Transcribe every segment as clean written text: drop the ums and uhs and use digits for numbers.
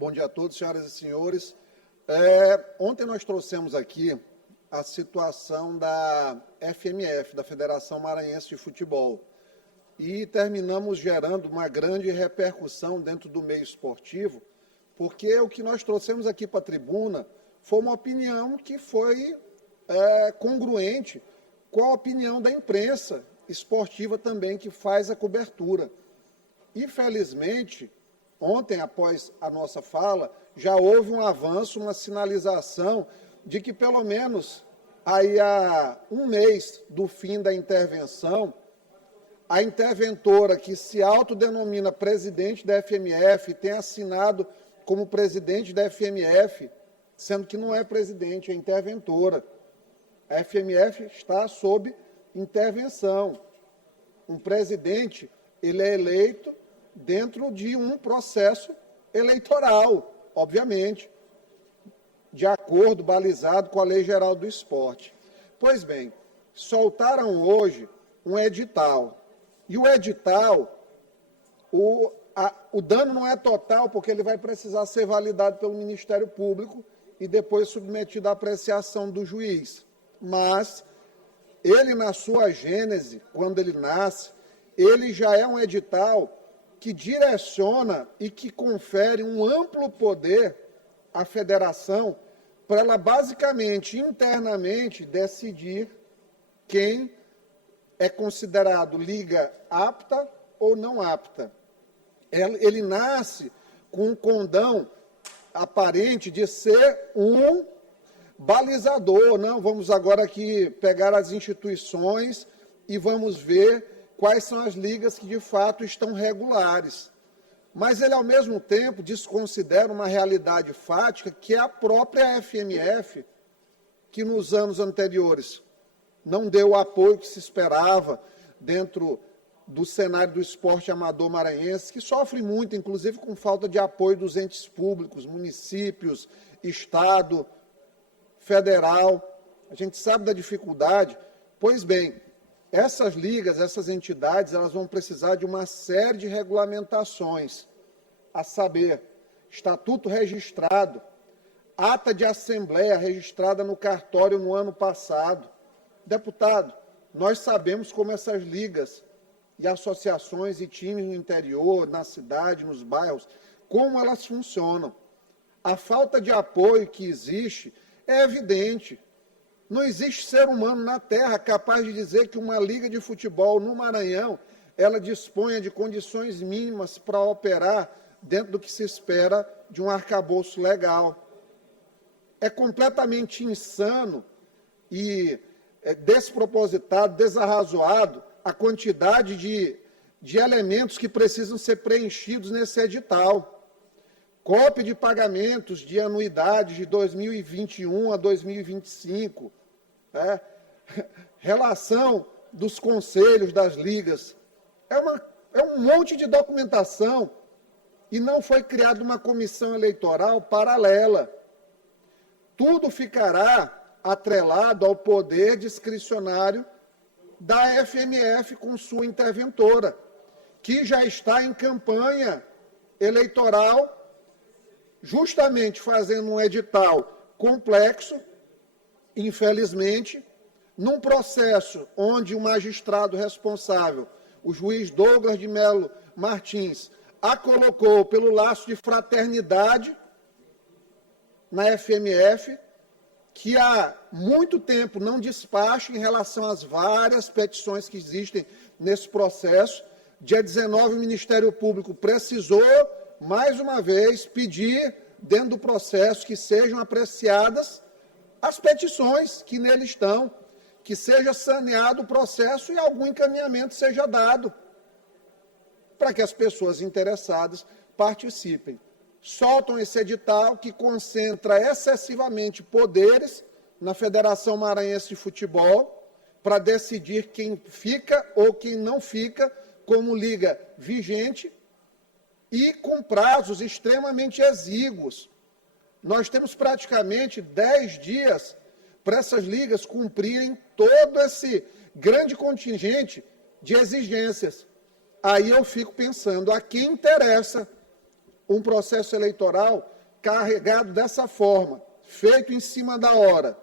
Bom dia a todos, senhoras e senhores. Ontem nós trouxemos aqui a situação da FMF, da Federação Maranhense de Futebol, e terminamos gerando uma grande repercussão dentro do meio esportivo, porque o que nós trouxemos aqui para a tribuna foi uma opinião que foi congruente com a opinião da imprensa esportiva também, que faz a cobertura. Infelizmente, ontem, após a nossa fala, já houve um avanço, uma sinalização de que, pelo menos, aí há um mês do fim da intervenção, a interventora, que se autodenomina presidente da FMF, tem assinado como presidente da FMF, sendo que não é presidente, é interventora. A FMF está sob intervenção. Um presidente, ele é eleito dentro de um processo eleitoral, obviamente, de acordo, balizado com a Lei Geral do Esporte. Pois bem, soltaram hoje um edital. E o edital, o dano não é total, porque ele vai precisar ser validado pelo Ministério Público e depois submetido à apreciação do juiz. Mas ele, na sua gênese, quando ele nasce, ele já é um edital que direciona e que confere um amplo poder à federação para ela, basicamente, internamente, decidir quem é considerado liga apta ou não apta. Ele nasce com um condão aparente de ser um balizador. Não, vamos agora aqui pegar as instituições e vamos ver quais são as ligas que, de fato, estão regulares. Mas ele, ao mesmo tempo, desconsidera uma realidade fática, que é a própria FMF, que nos anos anteriores não deu o apoio que se esperava dentro do cenário do esporte amador maranhense, que sofre muito, inclusive com falta de apoio dos entes públicos, municípios, Estado, federal. A gente sabe da dificuldade. Pois bem, essas ligas, essas entidades, elas vão precisar de uma série de regulamentações, a saber, estatuto registrado, ata de assembleia registrada no cartório no ano passado. Deputado, nós sabemos como essas ligas e associações e times no interior, na cidade, nos bairros, como elas funcionam. A falta de apoio que existe é evidente. Não existe ser humano na Terra capaz de dizer que uma liga de futebol no Maranhão, ela disponha de condições mínimas para operar dentro do que se espera de um arcabouço legal. É completamente insano e despropositado, desarrazoado a quantidade de elementos que precisam ser preenchidos nesse edital. Cópia de pagamentos de anuidades de 2021 a 2025, relação dos conselhos das ligas. É um monte de documentação e não foi criada uma comissão eleitoral paralela. Tudo ficará atrelado ao poder discricionário da FMF com sua interventora, que já está em campanha eleitoral, justamente fazendo um edital complexo, infelizmente, num processo onde o magistrado responsável, o juiz Douglas de Melo Martins, a colocou pelo laço de fraternidade na FMF, que há muito tempo não despacha em relação às várias petições que existem nesse processo. Dia 19, o Ministério Público precisou, mais uma vez, pedir, dentro do processo, que sejam apreciadas as petições que nele estão, que seja saneado o processo e algum encaminhamento seja dado para que as pessoas interessadas participem. Soltam esse edital que concentra excessivamente poderes na Federação Maranhense de Futebol para decidir quem fica ou quem não fica como liga vigente e com prazos extremamente exíguos. Nós temos praticamente 10 dias para essas ligas cumprirem todo esse grande contingente de exigências. Aí eu fico pensando, a quem interessa um processo eleitoral carregado dessa forma, feito em cima da hora.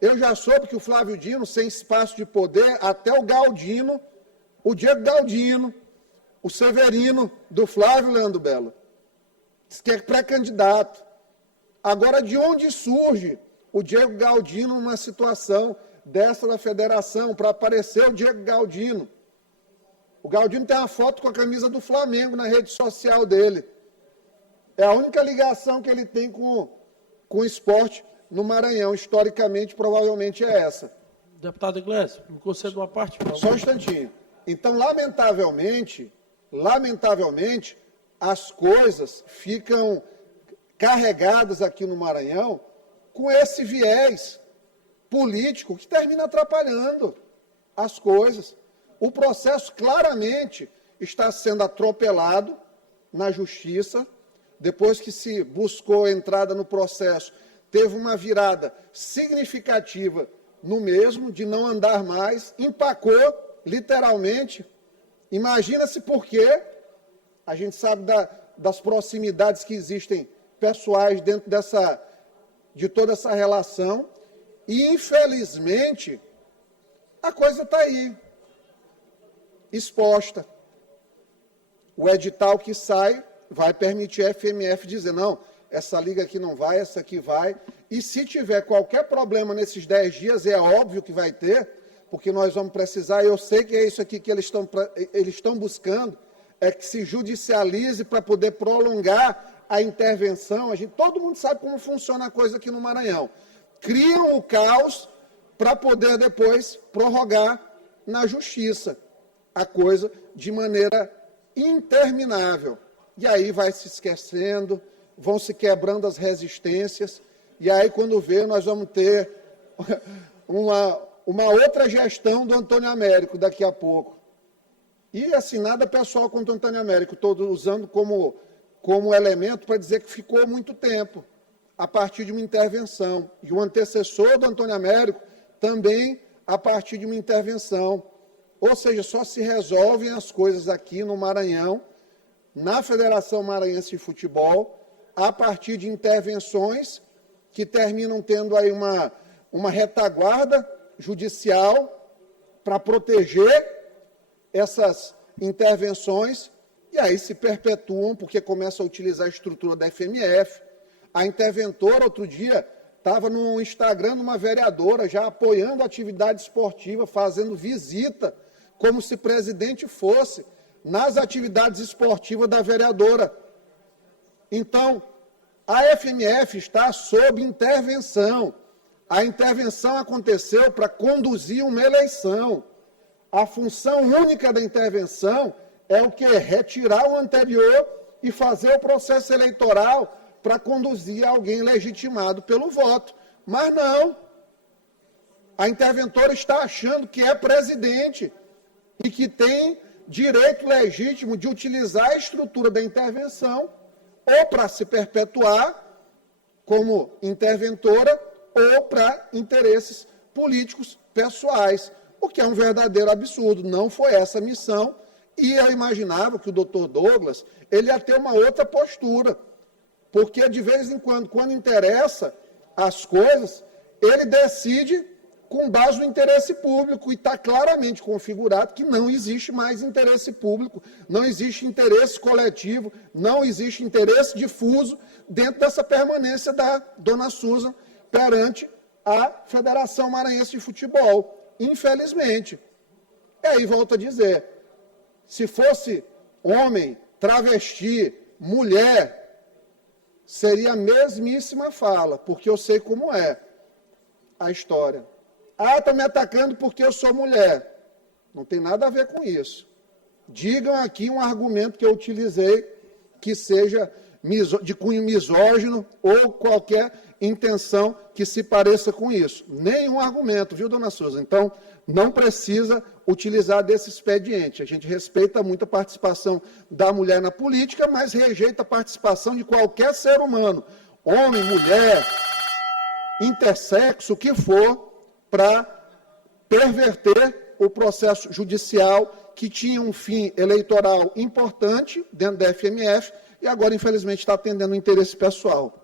Eu já soube que o Flávio Dino, sem espaço de poder, até o Galdino, o Diego Galdino, o Severino do Flávio, Leandro Belo, diz que é pré-candidato. Agora, de onde surge o Diego Galdino numa situação dessa da federação, para aparecer o Diego Galdino? O Galdino tem uma foto com a camisa do Flamengo na rede social dele. É a única ligação que ele tem com o esporte no Maranhão. Historicamente, provavelmente é essa. Deputado Iglesias, me conceda uma parte. Só um instantinho. Então, lamentavelmente, as coisas ficam carregadas aqui no Maranhão com esse viés político que termina atrapalhando as coisas. O processo claramente está sendo atropelado na justiça. Depois que se buscou a entrada no processo, teve uma virada significativa no mesmo, de não andar mais, empacou, literalmente. Imagina-se por quê. A gente sabe das proximidades que existem pessoais dentro de toda essa relação. E, infelizmente, a coisa está aí, exposta. O edital que sai vai permitir a FMF dizer, não, essa liga aqui não vai, essa aqui vai. E se tiver qualquer problema nesses 10 dias, é óbvio que vai ter, porque nós vamos precisar, eu sei que é isso aqui que eles estão buscando, é que se judicialize para poder prolongar a intervenção. Todo mundo sabe como funciona a coisa aqui no Maranhão. Criam o caos para poder depois prorrogar na justiça a coisa de maneira interminável. E aí vai se esquecendo, vão se quebrando as resistências, e aí quando vê nós vamos ter uma outra gestão do Antônio Américo daqui a pouco. E assim, nada pessoal contra o Antônio Américo, estou usando como elemento para dizer que ficou muito tempo a partir de uma intervenção. E o antecessor do Antônio Américo também a partir de uma intervenção. Ou seja, só se resolvem as coisas aqui no Maranhão, na Federação Maranhense de Futebol, a partir de intervenções que terminam tendo aí uma retaguarda judicial para proteger essas intervenções, e aí se perpetuam, porque começa a utilizar a estrutura da FMF. A interventora, outro dia, estava no Instagram de uma vereadora, já apoiando a atividade esportiva, fazendo visita, como se presidente fosse, nas atividades esportivas da vereadora. Então, a FMF está sob intervenção. A intervenção aconteceu para conduzir uma eleição. A função única da intervenção é o quê? Retirar o anterior e fazer o processo eleitoral para conduzir alguém legitimado pelo voto. Mas não. A interventora está achando que é presidente e que tem direito legítimo de utilizar a estrutura da intervenção ou para se perpetuar como interventora ou para interesses políticos pessoais, o que é um verdadeiro absurdo. Não foi essa a missão, e eu imaginava que o doutor Douglas ele ia ter uma outra postura, porque de vez em quando interessa as coisas, ele decide com base no interesse público, e está claramente configurado que não existe mais interesse público, não existe interesse coletivo, não existe interesse difuso dentro dessa permanência da dona Susan perante a Federação Maranhense de Futebol, infelizmente. E aí volto a dizer, se fosse homem, travesti, mulher, seria a mesmíssima fala, porque eu sei como é a história. Ah, está me atacando porque eu sou mulher. Não tem nada a ver com isso. Digam aqui um argumento que eu utilizei que seja de cunho misógino ou qualquer intenção que se pareça com isso. Nenhum argumento, viu, dona Susan? Então, não precisa utilizar desse expediente. A gente respeita muito a participação da mulher na política, mas rejeita a participação de qualquer ser humano, homem, mulher, intersexo, o que for, para perverter o processo judicial que tinha um fim eleitoral importante dentro da FMF e agora, infelizmente, está atendendo o interesse pessoal.